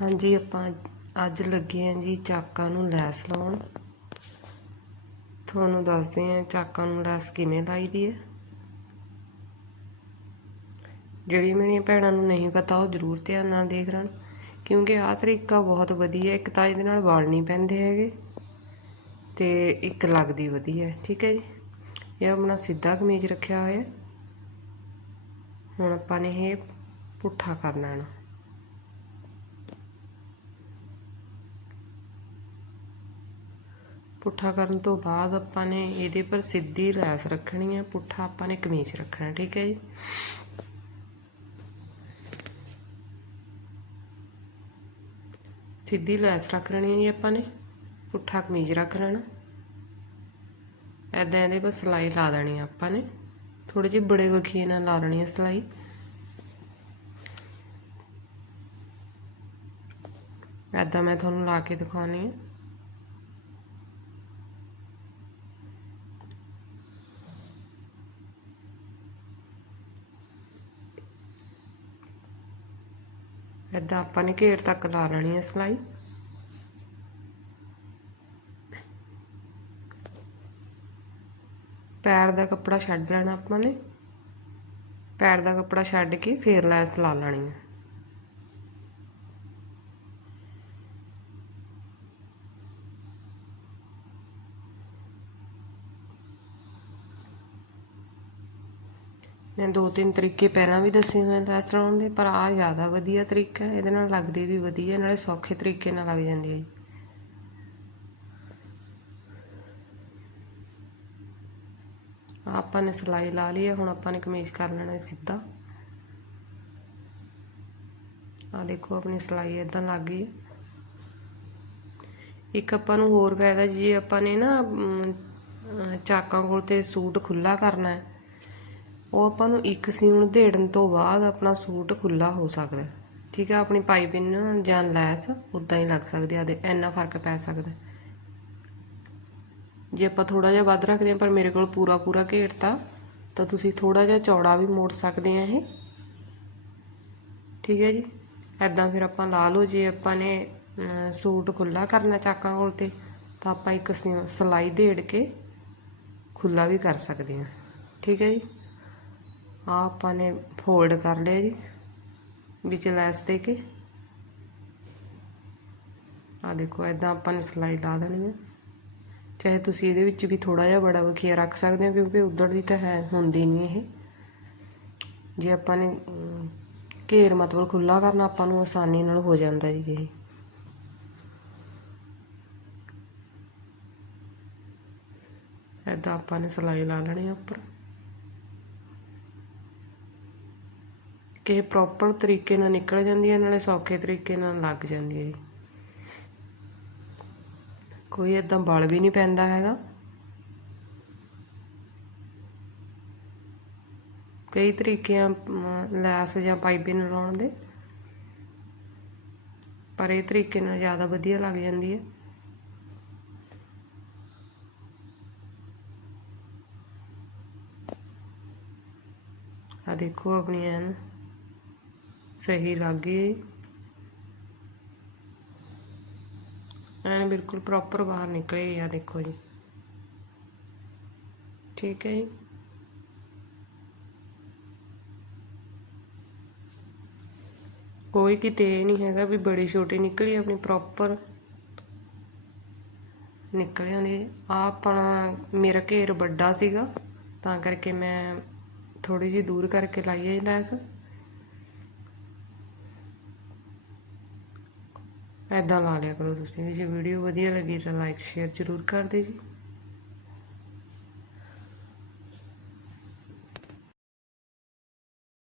ਹਾਂਜੀ, ਆਪਾਂ ਅੱਜ ਲੱਗੇ ਆਂ ਜੀ ਚਾਕਾਂ ਨੂੰ ਲੈਸ ਲਾਉਣ। ਤੁਹਾਨੂੰ ਦੱਸਦੇ ਆਂ ਚਾਕਾਂ ਨੂੰ ਲੈਸ ਕਿਵੇਂ ਲਾਈਦੀ ਹੈ। ਜਿਹੜੀ ਮੇਰੀਆਂ ਭੈਣਾਂ ਨੂੰ ਨਹੀਂ ਪਤਾ, ਉਹ ਜ਼ਰੂਰ ਧਿਆਨ ਨਾਲ ਦੇਖ ਲੈਣ, ਕਿਉਂਕਿ ਆਹ ਤਰੀਕਾ ਬਹੁਤ ਵਧੀਆ, ਇੱਕ ਤਾਂ ਇਹਦੇ ਨਾਲ ਵਾਲ ਨਹੀਂ ਪੈਂਦੇ ਹੈਗੇ, ਤੇ ਇੱਕ ਲੱਗਦੀ ਵਧੀਆ, ਠੀਕ ਹੈ ਜੀ। ਇਹ ਆਪਣਾ ਸਿੱਧਾ ਕਮੀਜ਼ ਰੱਖਿਆ ਹੋਇਆ ਹੁਣ ਆਪਾਂ ਨੇ ਇਹ ਪੁੱਠਾ ਕਰ ਲੈਣਾ ਪੁੱਠਾ ਕਰਨ ਤੋਂ ਬਾਅਦ ਆਪਾਂ ਨੇ ਇਹਦੇ ਪਰ ਸਿੱਧੀ ਲੈਸ ਰੱਖਣੀ ਹੈ। ਪੁੱਠਾ ਆਪਾਂ ਨੇ ਕਮੀਜ਼ ਰੱਖਣਾ, ਠੀਕ ਹੈ ਜੀ। ਸਿੱਧੀ ਲੈਸ ਰੱਖ ਲੈਣੀ ਹੈ ਜੀ ਆਪਾਂ ਨੇ। ਪੁੱਠਾ ਕਮੀਜ਼ ਰੱਖ ਲੈਣਾ। ਐਦਾਂ ਇਹਦੇ ਪਰ ਸਲਾਈ ਲਾ ਦੇਣੀ ਹੈ ਆਪਾਂ ਨੇ। ਥੋੜੀ ਜਿਹੇ ਬੜੇ ਵਖੀਏ ਨਾਲ ਲਾ ਲੈਣੀ ਹੈ ਸਲਾਈ। ਐਦਾਂ ਮੈਂ ਤੁਹਾਨੂੰ ਲਾ ਕੇ ਦਿਖਾਉਣੀ ਹੈ। ਇੱਦਾਂ ਆਪਾਂ ਨੇ ਘੇਰ ਤੱਕ ਲਾ ਲੈਣੀ ਹੈ ਸਲਾਈ। ਪੈਰ ਦਾ ਕੱਪੜਾ ਛੱਡ ਲੈਣਾ ਆਪਾਂ ਨੇ। ਪੈਰ ਦਾ ਕੱਪੜਾ ਛੱਡ ਕੇ ਫੇਰ ਲੈਸ ਲਾ ਲੈਣੀ ਹੈ ਮੈਂ ਦੋ ਤਿੰਨ ਤਰੀਕੇ ਪਹਿਲਾਂ ਵੀ ਦੱਸੇ ਹੋਏ ਲੈਸ ਲਾਉਣ ਦੇ, ਪਰ ਆਹ ਜ਼ਿਆਦਾ ਵਧੀਆ ਤਰੀਕਾ ਹੈ, ਇਹਦੇ ਨਾਲ ਲੱਗਦੇ ਵੀ ਵਧੀਆ, ਨਾਲੇ ਸੌਖੇ ਤਰੀਕੇ ਨਾਲ ਲੱਗ ਜਾਂਦੀ ਹੈ ਜੀ। ਆਪਾਂ ਨੇ ਸਿਲਾਈ ਲਾ ਲਈ ਹੈ ਹੁਣ ਆਪਾਂ ਨੇ ਕਮੀਜ਼ ਕਰ ਲੈਣਾ ਹੈ ਸਿੱਧਾ। ਆ ਦੇਖੋ, ਆਪਣੀ ਸਿਲਾਈ ਇਦਾਂ ਲੱਗ ਗਈ ਹੈ। ਇੱਕ ਆਪਾਂ ਨੂੰ ਹੋਰ ਫਾਇਦਾ ਜੀ, ਆਪਾਂ ਨੇ ਨਾ ਚਾਕਾਂ ਕੋਲ ਤੇ ਸੂਟ ਖੁੱਲਾ ਕਰਨਾ ਹੈ। ਉਹ ਆਪਾਂ ਨੂੰ ਇੱਕ ਸੀਉਣ ਦੇੜਨ ਤੋਂ ਬਾਅਦ ਆਪਣਾ ਸੂਟ ਖੁੱਲਾ ਹੋ ਸਕਦਾ ਠੀਕ ਹੈ, ਆਪਣੀ ਪਾਈਪਿੰਨ ਜਾਂ ਲੈਸ, ਉਦਾਂ ਹੀ ਲੱਗ ਸਕਦੀ ਆ ਦੇ ਇੰਨਾ ਫ਼ਰਕ ਪੈ ਸਕਦਾ ਜੇ ਆਪਾਂ ਥੋੜਾ ਜਿਹਾ ਵੱਧ ਰੱਖਦੇ ਹਾਂ, ਪਰ ਮੇਰੇ ਕੋਲ ਪੂਰਾ ਪੂਰਾ ਘੇਰਤਾ ਤਾਂ ਤੁਸੀਂ ਥੋੜਾ ਜਿਹਾ ਚੌੜਾ ਵੀ ਮੋੜ ਸਕਦੇ ਆ ਇਹ। ਠੀਕ ਹੈ ਜੀ? ਐਦਾਂ ਫਿਰ ਆਪਾਂ ਲਾ ਲਓ, ਜੇ ਆਪਾਂ ਨੇ ਸੂਟ ਖੁੱਲਾ ਕਰਨਾ ਚਾਕਾਂ ਕੋਲ ਤੇ, ਤਾਂ ਆਪਾਂ ਇੱਕ ਸਿ- ਸਲਾਈ ਦੇੜ ਕੇ ਖੁੱਲਾ ਵੀ ਕਰ ਸਕਦੇ ਹਾਂ। ਠੀਕ ਹੈ ਜੀ? ਆ ਆਪਾਂ ਨੇ ਫੋਲਡ ਕਰ ਲਿਆ ਜੀ, ਵਿੱਚ ਲੈਸ ਦੇ ਕੇ। ਆ ਦੇਖੋ ਐਦਾਂ ਆਪਾਂ ਨੇ ਸਲਾਈ ਲਾ ਦੇਣੀ ਹੈ ਚਾਹੇ ਤੁਸੀਂ ਇਹਦੇ ਵਿੱਚ ਵੀ ਥੋੜਾ ਜਿਹਾ ਬੜਾ ਵਖੀਆ ਰੱਖ ਸਕਦੇ ਹੋ, ਕਿਉਂਕਿ ਉਧੜ ਦੀ ਤਾਂ ਹੈ, ਹੁੰਦੀ ਨਹੀਂ ਇਹ। ਜੇ ਆਪਾਂ ਨੇ ਘੇਰ ਮਤਲਬ ਖੁੱਲਾ ਕਰਨਾ, ਆਪਾਂ ਨੂੰ ਆਸਾਨੀ ਨਾਲ ਹੋ ਜਾਂਦਾ ਜੀ ਇਹ। ਐਦਾਂ ਆਪਾਂ ਨੇ ਸਲਾਈ ਲਾ ਲੈਣੀ ਉੱਪਰ। ਕਿ ਪ੍ਰੋਪਰ ਤਰੀਕੇ ਨਾਲ ਨਿਕਲ ਜਾਂਦੀ ਹੈ ਨਾਲੇ ਸੌਖੇ ਤਰੀਕੇ ਨਾਲ ਲੱਗ ਜਾਂਦੀ ਹੈ ਜੀ। ਕੋਈ ਇਦਾਂ ਬਲ ਵੀ ਨਹੀਂ ਪੈਂਦਾ ਹੈਗਾ। ਕਈ ਤਰੀਕੇ ਆ ਅਮ, ਲੈਸ ਜਾਂ ਪਾਈਪਿੰਗ ਲਾਉਣ ਦੇ। ਪਰ ਇਹ ਤਰੀਕੇ ਨਾਲ ਜ਼ਿਆਦਾ ਵਧੀਆ ਲੱਗ ਜਾਂਦੀ ਹੈ। ਆ ਦੇਖੋ ਆਪਣੀ ਐਨ। ਸਹੀ ਲੱਗ। ਗਈ ਐਨ ਬਿਲਕੁਲ ਪ੍ਰੋਪਰ ਬਾਹਰ ਨਿਕਲੇ ਆ, ਦੇਖੋ ਜੀ। ਠੀਕ ਹੈ ਜੀ। ਕੋਈ ਕਿਤੇ ਇਹ ਨਹੀਂ ਹੈਗਾ ਵੀ ਬੜੀ ਛੋਟੀ ਨਿਕਲੀ, ਆਪਣੀ ਪ੍ਰੋਪਰ ਨਿਕਲ ਜਾਂਦੀ ਆ ਆਪਣਾ ਮੇਰਾ ਘੇਰ ਵੱਡਾ ਸੀਗਾ, ਤਾਂ ਕਰਕੇ ਮੈਂ ਥੋੜੀ ਜਿਹੀ ਦੂਰ ਕਰਕੇ ਲਾਈ ਹੈ ਲੈਸ। ਇੱਦਾਂ ਲਾ ਲਿਆ ਕਰੋ ਤੁਸੀਂ ਵੀ। ਜੇ ਵੀਡੀਓ ਵਧੀਆ ਲੱਗੀ ਤਾਂ ਲਾਈਕ ਸ਼ੇਅਰ ਜ਼ਰੂਰ ਕਰ ਦਿਓ ਜੀ।